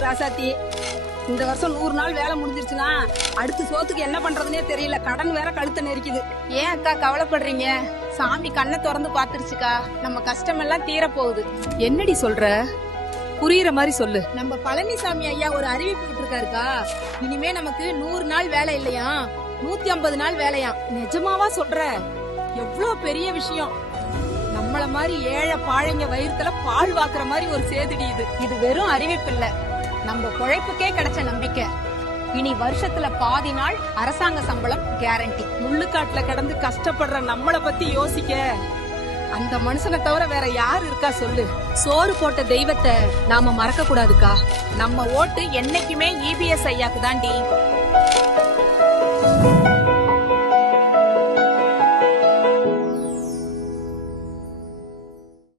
ராசாத்தி இந்த வருஷம் நூறு நாள் வேலை முடிஞ்சிருச்சுன்னா அடுத்து சோத்துக்கு என்ன பண்றதுனே தெரியல. கடன் வேற கழுத்த நெரிக்குது. ஏன் அக்கா கவலைப்படுறீங்க? சாமி கண்ணை திறந்து பாத்துருச்சுக்கா நம்ம கஷ்டம் எல்லாம் தீர போகுது என்னடி சொல்ற? புரியுற மாதிரி சொல்லு. நம்ம பழனிசாமி ஐயா ஒரு அறிவிப்பு விட்டுருக்காருக்கா. இனிமே நமக்கு நூறு நாள் வேலை இல்லையா நூத்தி ஐம்பது நாள் வேலையா நிஜமாவா சொல்ற? எவ்வளவு பெரிய விஷயம். நம்மள மாதிரி ஏழை பாழைங்க வயிறுல பால் வாக்குற மாதிரி ஒரு சேதுடி இது. இது வெறும் அறிவிப்பு இல்ல. நம்ம பொழைப்புக்கே கிடைச்ச நம்பிக்கை. இனி வருஷத்துல பாதி நாள் அரசாங்க சம்பளம் கேரண்டி முள்ளுக்காட்டுல கிடந்து கஷ்டப்படுற நம்மள பத்தி யோசிக்க. அந்த மனுஷனை தவிர வேற யார் இருக்கா சொல்லு. சோறு போட்ட தெய்வத்தை நாம மறக்க கூடாதுக்கா நம்ம ஓட்டு என்னைக்குமே இபிஎஸ் ஐயாக்கு தாண்டி.